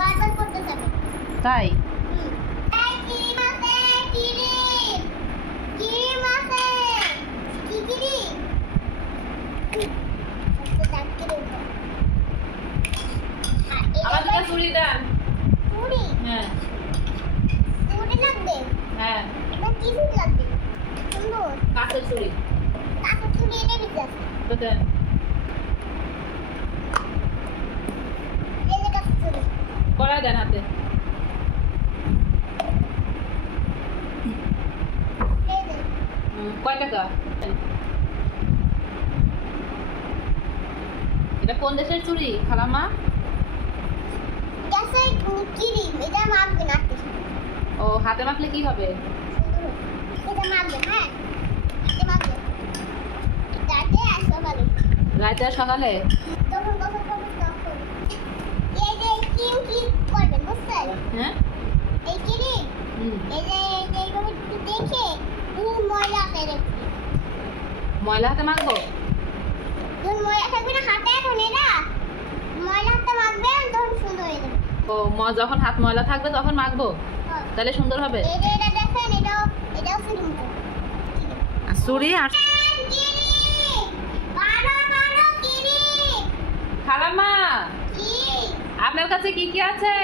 বারবার করতে থাকে। তাই এই ক্রিম আছে, ক্রিম। ক্রিম আছে। কি ক্রিম? একটা দাগ ক্রিম। আমার দুটো চুড়ি দেন। চুড়ি? হ্যাঁ চুড়ি লাগবে? হ্যাঁ এটা কি চুড়ি লাগবে? সুন্দর। কাঁচের চুড়ি কাঁচের চুড়ি এনে দিতে আছে। তো দেন। এই যে কাঁচের চুড়ি। কড়াই দেন হাতে। এই যে। কয় টাকা? এটা কোন দেশের চুড়ি খালাম্মা? গ্যাসের ক্রিম। এটা মাখবে না হাতে। ও হাতে মাখলে কি হবে? সুন্দর হবে। এটা মাখবে, হ্যাঁ? এটা মাখবে। যাতে আসবে ভালো। রাতে আর সকালে? যখন গোসল করবে তখন। এই যে ক্রিম কি করবেন বুঝছেন? হ্যাঁ এই ক্রিম এই যে এইভাবে দেখে ময়লা ফেলে। ময়লা হাতে মাখবো? যখন ময়লা থাকবে না হাতে এখন এটা ময়লা হাতে মাখবেন তখন সুন্দর হয়ে যাবে। ও যখন হাত ময়লা থাকবে তখন মাখবো, হ্যাঁ। তাহলে সুন্দর হবে। এই যে এটা দেখেন এটাও ক্রিম তো। আর চুড়ি আর ক্রিম বারো বারো ক্রিম। খালাম্মা কি? আপনার কাছে কি কি আছে?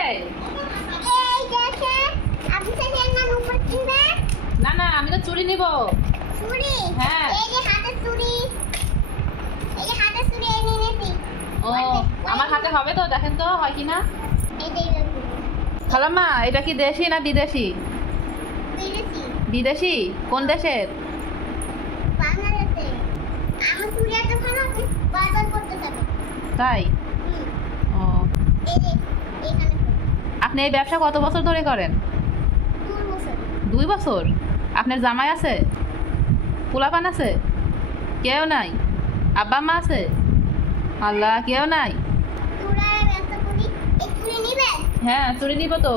এই দেখেন আপনি সেখানে নাম উপর দিবেন। না না আমি তো চুড়ি নিব। চুড়ি? হ্যাঁ। এই যে হাতের চুড়ি। এই যে হাতের চুড়ি এনে এনেছি। ও আমার হাতে হবে তো, দেখেন তো হয় কিনা। এই যে এইভাবে করবেন। খালাম্মা এটা কি দেশি না বিদেশি? বিদেশি। বিদেশি? কোন দেশের? বাংলাদেশে। আমার চুড়ি এত ভালো আপনি বারবার করতে থাকেন। তাই হুম। ও এই যে এখানে আপনি এই ব্যবসা কত বছর ধরে করেন? 2 বছর। 2 বছর? আপনার জামাই আছে? পোলাপান আছে? কেউ নাই? আব্বা মা আছে? আল্লাহ কেউ নাই? পুরা ব্যবসা করি। এই চুড়ি নিবেন? হ্যাঁ চুড়ি নিব তো।